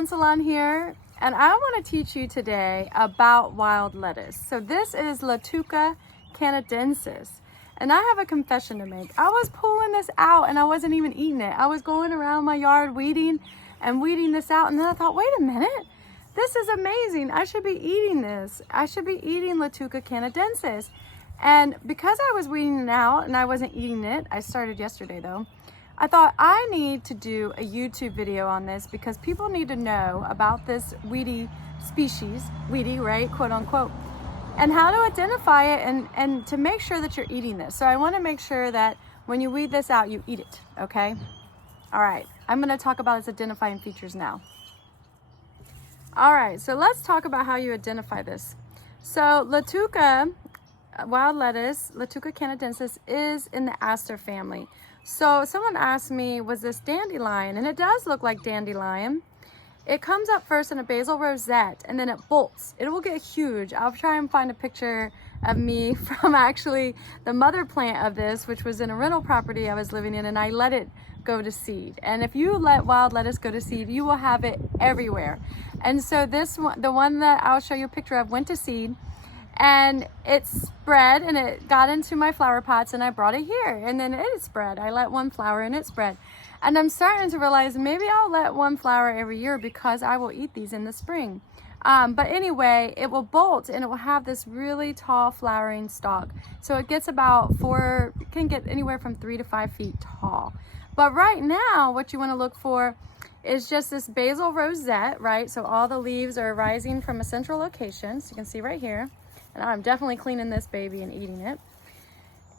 Fun Salon here, and I want to teach you today about wild lettuce. So this is Lactuca canadensis, and I have a confession to make. I was pulling this out and I wasn't even eating it. I was going around my yard weeding this out, and then I thought, wait a minute, this is amazing. I should be eating this. I should be eating Lactuca canadensis. And because I was weeding it out and I wasn't eating it, I started yesterday though, I thought I need to do a YouTube video on this because people need to know about this weedy species, weedy, right, quote unquote, and how to identify it and to make sure that you're eating this. So I want to make sure that when you weed this out, you eat it, okay? All right, I'm going to talk about its identifying features now. All right, so let's talk about how you identify this. So Lactuca, wild lettuce, Lactuca canadensis, is in the aster family. So someone asked me, was this dandelion? And it does look like dandelion. It comes up first in a basal rosette and then it bolts. It will get huge. I'll try and find a picture of me from actually the mother plant of this, which was in a rental property I was living in, and I let it go to seed. And if you let wild lettuce go to seed, you will have it everywhere. And so this one, the one that I'll show you a picture of, went to seed. And it spread and it got into my flower pots and I brought it here, and then it spread. I let one flower and it spread. And I'm starting to realize maybe I'll let one flower every year because I will eat these in the spring. But anyway, it will bolt and it will have this really tall flowering stalk. So it gets about it can get anywhere from 3 to 5 feet tall. But right now, what you want to look for is just this basal rosette, right? So all the leaves are rising from a central location. So you can see right here. And I'm definitely cleaning this baby and eating it.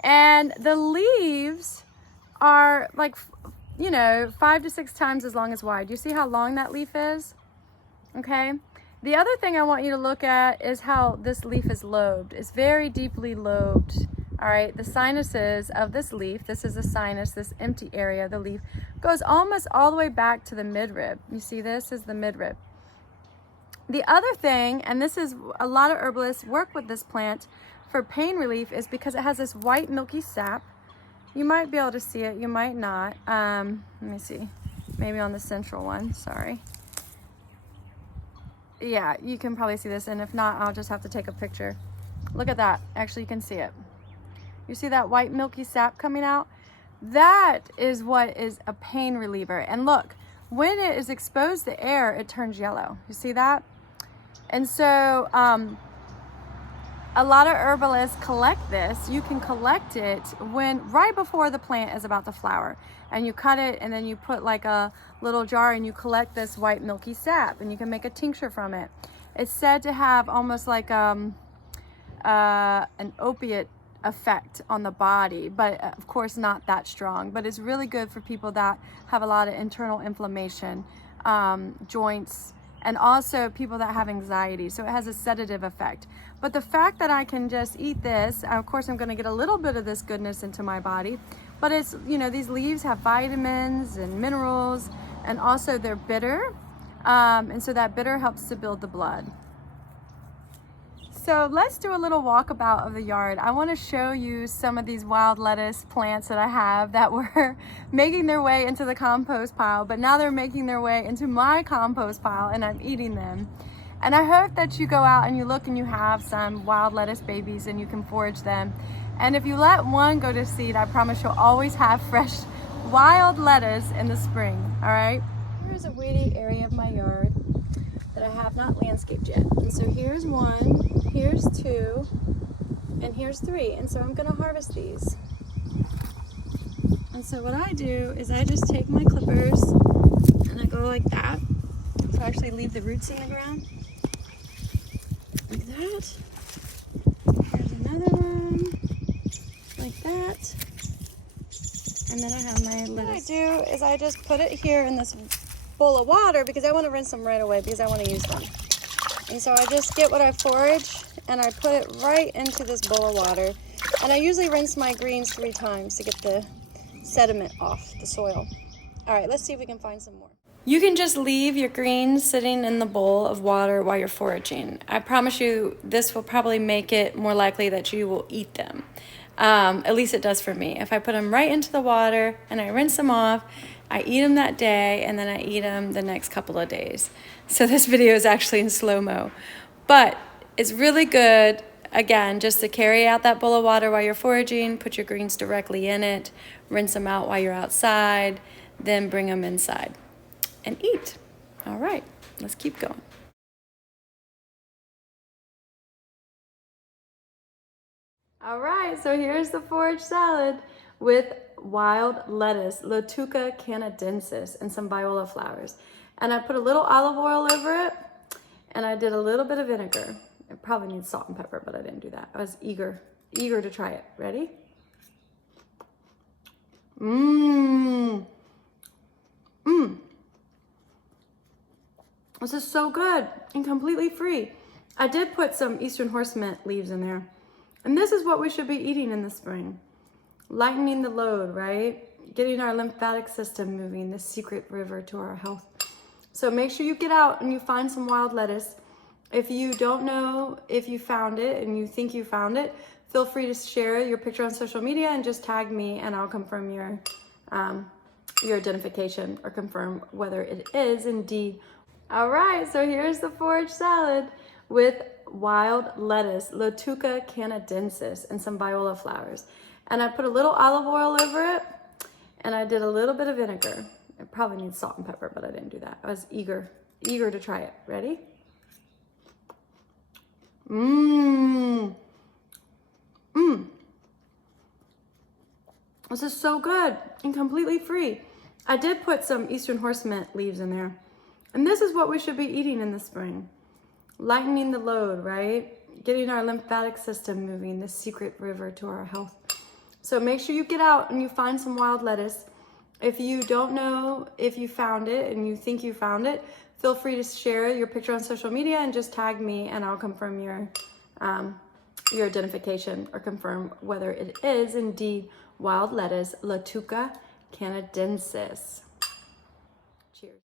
And the leaves are like, 5 to 6 times as long as wide. You see how long that leaf is? Okay. The other thing I want you to look at is how this leaf is lobed. It's very deeply lobed. All right. The sinuses of this leaf, this is a sinus, this empty area of the leaf, goes almost all the way back to the midrib. You see, this is the midrib. The other thing, and this is a lot of herbalists work with this plant for pain relief, is because it has this white milky sap. You might be able to see it, you might not. Let me see, maybe on the central one, sorry. Yeah, you can probably see this, and if not, I'll just have to take a picture. Look at that, actually you can see it. You see that white milky sap coming out? That is what is a pain reliever. And look, when it is exposed to air, it turns yellow. You see that? And so a lot of herbalists collect this. You can collect it right before the plant is about to flower, and you cut it and then you put like a little jar and you collect this white milky sap and you can make a tincture from it. It's said to have almost like an opiate effect on the body, but of course not that strong, but it's really good for people that have a lot of internal inflammation, joints, and also people that have anxiety. So it has a sedative effect. But the fact that I can just eat this, of course I'm gonna get a little bit of this goodness into my body, but it's, these leaves have vitamins and minerals, and also they're bitter. And so that bitter helps to build the blood. So let's do a little walkabout of the yard. I want to show you some of these wild lettuce plants that I have that were making their way into the compost pile, but now they're making their way into my compost pile and I'm eating them. And I hope that you go out and you look and you have some wild lettuce babies and you can forage them. And if you let one go to seed, I promise you'll always have fresh wild lettuce in the spring, all right? Here's a weedy area of my yard that I have not landscaped yet. And so here's 1, here's 2, and here's 3. And so I'm gonna harvest these. And so what I do is I just take my clippers and I go like that. So I actually leave the roots in the ground. Like that. Here's another one. Like that. And then I have my lettuce. What I do is I just put it here in this bowl of water because I want to rinse them right away because I want to use them. And so I just get what I forage and I put it right into this bowl of water. And I usually rinse my greens 3 times to get the sediment off the soil. All right, let's see if we can find some more. You can just leave your greens sitting in the bowl of water while you're foraging. I promise you this will probably make it more likely that you will eat them. At least it does for me. If I put them right into the water and I rinse them off, I eat them that day and then I eat them the next couple of days. So this video is actually in slow-mo, but it's really good, again, just to carry out that bowl of water while you're foraging, put your greens directly in it, rinse them out while you're outside, then bring them inside and eat. All right, let's keep going. All right, so here's the forage salad with wild lettuce, Lactuca canadensis, and some viola flowers. And I put a little olive oil over it, and I did a little bit of vinegar. It probably needs salt and pepper, but I didn't do that. I was eager to try it. Ready? Mmm. Mmm. This is so good and completely free. I did put some Eastern horse mint leaves in there. And this is what we should be eating in the spring. Lightening the load, right? Getting our lymphatic system moving, the secret river to our health. So make sure you get out and you find some wild lettuce. If you don't know if you found it and you think you found it, feel free to share your picture on social media and just tag me and I'll confirm your identification or confirm whether it is indeed. All right, so here's the forage salad with wild lettuce, Lactuca canadensis, and some viola flowers. And I put a little olive oil over it, and I did a little bit of vinegar. It probably needs salt and pepper, but I didn't do that. I was eager to try it. Ready? Mmm. Mmm. This is so good and completely free. I did put some Eastern horse mint leaves in there. And this is what we should be eating in the spring. Lightening the load, right? Getting our lymphatic system moving, the secret river to our health. So make sure you get out and you find some wild lettuce. If you don't know if you found it and you think you found it, feel free to share your picture on social media and just tag me and I'll confirm your identification or confirm whether it is indeed wild lettuce, Lactuca canadensis. Cheers.